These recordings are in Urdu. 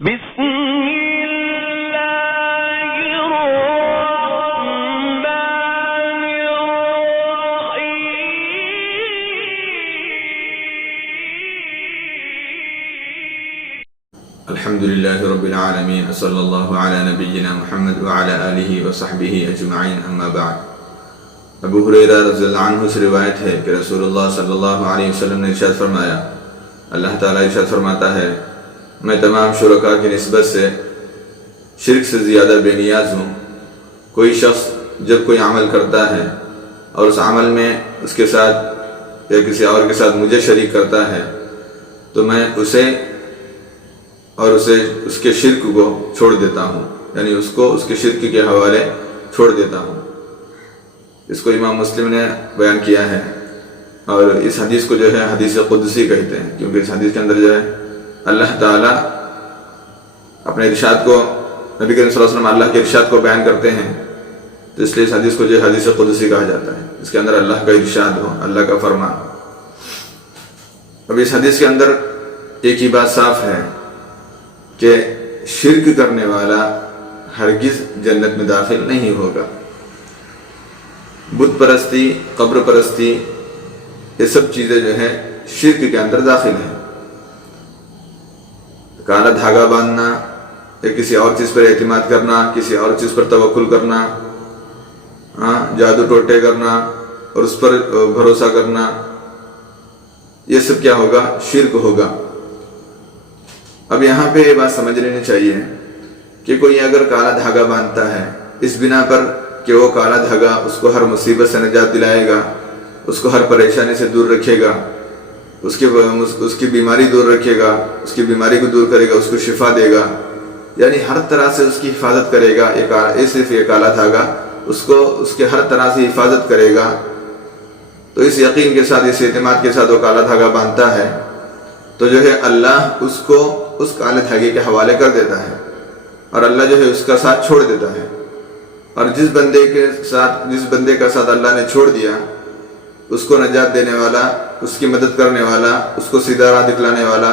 بسم اللہ الرحمن الرحیم الحمدللہ رب العالمین صلی اللہ علی نبینا محمد وعلی آلہ وصحبہ اجمعین اما بعد۔ ابو ہریرہ رضی اللہ عنہ سے روایت ہے کہ رسول اللہ صلی اللہ علیہ وسلم نے ارشاد فرمایا، اللہ تعالیٰ ارشاد فرماتا ہے، میں تمام شرکاء کی نسبت سے شرک سے زیادہ بے نیاز ہوں۔ کوئی شخص جب کوئی عمل کرتا ہے اور اس عمل میں اس کے ساتھ یا کسی اور کے ساتھ مجھے شریک کرتا ہے تو میں اسے اس کے شرک کو چھوڑ دیتا ہوں، یعنی اس کو اس کے شرک کے حوالے چھوڑ دیتا ہوں۔ اس کو امام مسلم نے بیان کیا ہے، اور اس حدیث کو جو ہے حدیث قدسی کہتے ہیں، کیونکہ اس حدیث کے اندر جو ہے اللہ تعالیٰ اپنے ارشاد کو، نبی کریم صلی اللہ علیہ وسلم اللہ کے ارشاد کو بیان کرتے ہیں، تو اس لیے اس حدیث کو جو ہے حدیث قدسی کہا جاتا ہے۔ اس کے اندر اللہ کا ارشاد ہو، اللہ کا فرمان۔ اب اس حدیث کے اندر ایک ہی بات صاف ہے کہ شرک کرنے والا ہرگز جنت میں داخل نہیں ہوگا۔ بت پرستی، قبر پرستی، یہ سب چیزیں جو ہیں شرک کے اندر داخل ہیں۔ کالا دھاگا باندھنا یا کسی اور چیز پر اعتماد کرنا، کسی اور چیز پر توکل کرنا، جادو ٹوٹے کرنا اور اس پر بھروسہ کرنا، یہ سب کیا ہوگا؟ شرک ہوگا۔ اب یہاں پہ یہ بات سمجھ لینی چاہیے کہ کوئی اگر کالا دھاگا باندھتا ہے اس بنا پر کہ وہ کالا دھاگا اس کو ہر مصیبت سے نجات دلائے گا، اس کو ہر پریشانی سے دور رکھے گا، اس کی بیماری دور رکھے گا، اس کی بیماری کو دور کرے گا، اس کو شفا دے گا، یعنی ہر طرح سے اس کی حفاظت کرے گا، صرف یہ کالا دھاگا اس کے ہر طرح سے حفاظت کرے گا، تو اس یقین کے ساتھ، اس اعتماد کے ساتھ وہ کالا دھاگا باندھتا ہے تو جو ہے اللہ اس کو اس کالے دھاگے کے حوالے کر دیتا ہے، اور اللہ جو ہے اس کا ساتھ چھوڑ دیتا ہے۔ اور جس بندے کا ساتھ اللہ نے چھوڑ دیا، اس کو نجات دینے والا، اس کی مدد کرنے والا، اس کو سیدھا راہ دکھلانے والا،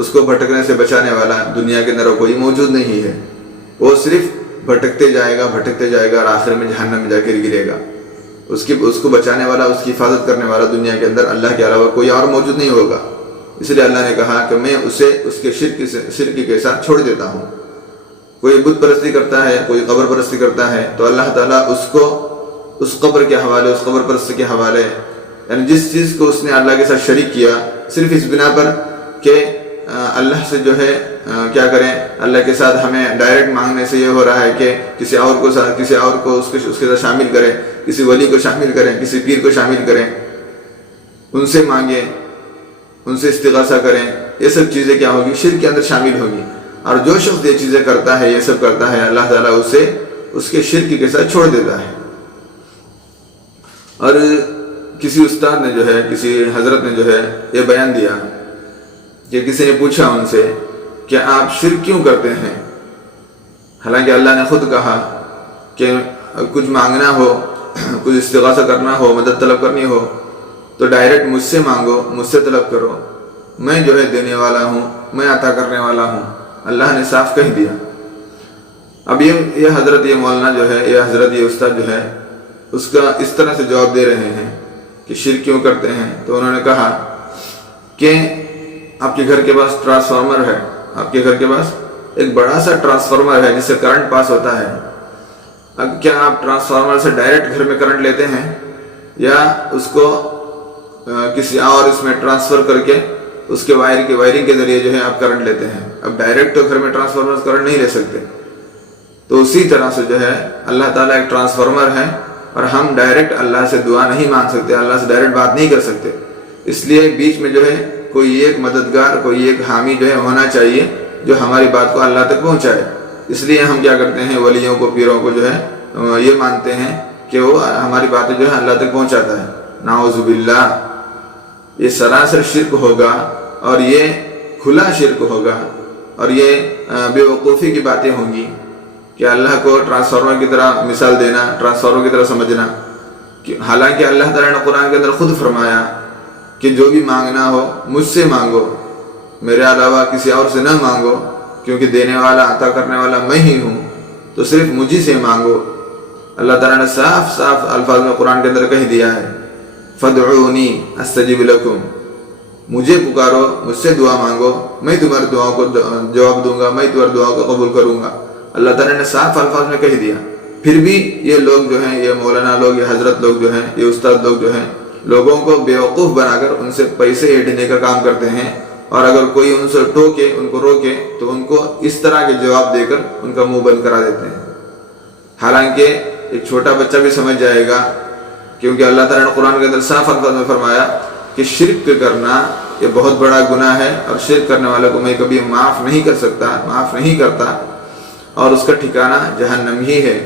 اس کو بھٹکنے سے بچانے والا دنیا کے اندر کوئی موجود نہیں ہے۔ وہ صرف بھٹکتے جائے گا اور آخر میں جہنم میں جا کے گرے گا۔ اس کو بچانے والا، اس کی حفاظت کرنے والا دنیا کے اندر اللہ کے علاوہ کوئی اور موجود نہیں ہوگا۔ اس لیے اللہ نے کہا کہ میں اسے اس کے شرک کے ساتھ چھوڑ دیتا ہوں۔ کوئی بت پرستی کرتا ہے، کوئی قبر پرستی کرتا ہے، تو اللہ تعالیٰ اس کو اس قبر کے حوالے، اس قبر پرستی کے حوالے، یعنی جس چیز کو اس نے اللہ کے ساتھ شریک کیا صرف اس بنا پر کہ اللہ سے جو ہے کیا کریں، اللہ کے ساتھ ہمیں ڈائریکٹ مانگنے سے یہ ہو رہا ہے کہ کسی اور کو اس کے ساتھ شامل کریں، کسی ولی کو شامل کریں، کسی پیر کو شامل کریں، ان سے مانگیں، ان سے استغاثہ کریں، یہ سب چیزیں کیا ہوگی؟ شرک کے اندر شامل ہوگی۔ اور جو شخص یہ چیزیں کرتا ہے، یہ سب کرتا ہے، اللہ تعالیٰ اسے اس کے شرک کے ساتھ چھوڑ دیتا ہے۔ اور کسی استاد نے جو ہے، کسی حضرت نے جو ہے یہ بیان دیا کہ کسی نے پوچھا ان سے کہ آپ شرک کیوں کرتے ہیں؟ حالانکہ اللہ نے خود کہا کہ کچھ مانگنا ہو، کچھ استغاثہ کرنا ہو، مدد طلب کرنی ہو تو ڈائریکٹ مجھ سے مانگو، مجھ سے طلب کرو، میں جو ہے دینے والا ہوں، میں عطا کرنے والا ہوں، اللہ نے صاف کہہ دیا۔ اب یہ حضرت، یہ مولانا جو ہے، یہ حضرت، یہ استاد جو ہے، اس کا اس طرح سے جواب دے رہے ہیں کہ شرک کیوں کرتے ہیں، تو انہوں نے کہا کہ آپ کے گھر کے پاس ٹرانسفارمر ہے، آپ کے گھر کے پاس ایک بڑا سا ٹرانسفارمر ہے جس سے کرنٹ پاس ہوتا ہے۔ اب کیا آپ ٹرانسفارمر سے ڈائریکٹ گھر میں کرنٹ لیتے ہیں یا اس کو کسی اور اس میں ٹرانسفر کر کے اس کے وائرنگ کے ذریعے جو ہے آپ کرنٹ لیتے ہیں؟ اب ڈائریکٹ تو گھر میں ٹرانسفارمر سے کرنٹ نہیں لے سکتے۔ تو اسی طرح سے جو ہے اللہ تعالیٰ ایک ٹرانسفارمر ہے، اور ہم ڈائریکٹ اللہ سے دعا نہیں مانگ سکتے، اللہ سے ڈائریکٹ بات نہیں کر سکتے۔ اس لیے بیچ میں جو ہے کوئی ایک مددگار، کوئی ایک حامی جو ہے ہونا چاہیے جو ہماری بات کو اللہ تک پہنچائے۔ اس لیے ہم کیا کرتے ہیں، ولیوں کو، پیروں کو جو ہے یہ مانتے ہیں کہ وہ ہماری باتیں جو ہے اللہ تک پہنچاتا ہے۔ نعوذ باللہ، یہ سراسر شرک ہوگا، اور یہ کھلا شرک ہوگا، اور یہ بے وقوفی کی باتیں ہوں گی کہ اللہ کو ٹرانسفارمر کی طرح مثال دینا، ٹرانسفارمر کی طرح سمجھنا۔ حالانکہ اللہ تعالیٰ نے قرآن کے اندر خود فرمایا کہ جو بھی مانگنا ہو مجھ سے مانگو، میرے علاوہ کسی اور سے نہ مانگو، کیونکہ دینے والا عطا کرنے والا میں ہی ہوں، تو صرف مجھے سے مانگو۔ اللہ تعالیٰ نے صاف صاف الفاظ میں قرآن کے اندر کہہ دیا ہے فَادْعُونِي أَسْتَجِبْ لَكُمْ، مجھے پکارو، مجھ سے دعا مانگو، میں تمہاری دعاؤں کو جواب دوں گا، میں تمہاری دعاؤں کو قبول کروں گا۔ اللہ تعالیٰ نے صاف الفاظ میں کہہ دیا، پھر بھی یہ لوگ جو ہیں، یہ مولانا لوگ، یہ حضرت لوگ جو ہیں، یہ استاد لوگ جو ہیں، لوگوں کو بیوقوف بنا کر ان سے پیسے ایٹھنے کا کام کرتے ہیں، اور اگر کوئی ان سے ٹوکے، ان کو روکے، تو ان کو اس طرح کے جواب دے کر ان کا منہ بند کرا دیتے ہیں۔ حالانکہ ایک چھوٹا بچہ بھی سمجھ جائے گا، کیونکہ اللہ تعالیٰ نے قرآن کے اندر صاف الفاظ میں فرمایا کہ شرک کرنا یہ بہت بڑا گناہ ہے، اور شرک کرنے والے کو میں کبھی معاف نہیں کر سکتا، معاف نہیں کرتا، اور اس کا ٹھکانہ جہنم ہی ہے۔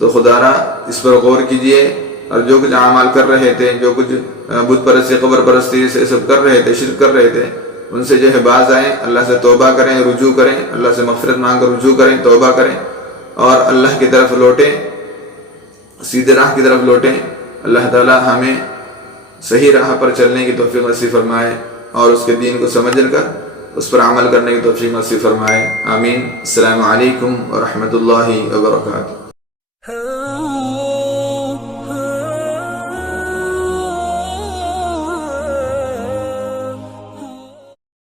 تو خدا را اس پر غور کیجئے، اور جو کچھ اعمال کر رہے تھے، جو کچھ بت پرستی، قبر پرستی سے سب کر رہے تھے، شرک کر رہے تھے، ان سے جو ہے باز آئیں، اللہ سے توبہ کریں، رجوع کریں، اللہ سے مغفرت مانگ کر رجوع کریں، توبہ کریں، اور اللہ کی طرف لوٹیں، سیدھے راہ کی طرف لوٹیں۔ اللہ تعالیٰ ہمیں صحیح راہ پر چلنے کی توفیق نصیب فرمائے، اور اس کے دین کو سمجھ کر اس پر عمل کرنے کی توفیق نصیب فرمائے۔ آمین۔ السلام علیکم ورحمۃ اللہ وبرکاتہ۔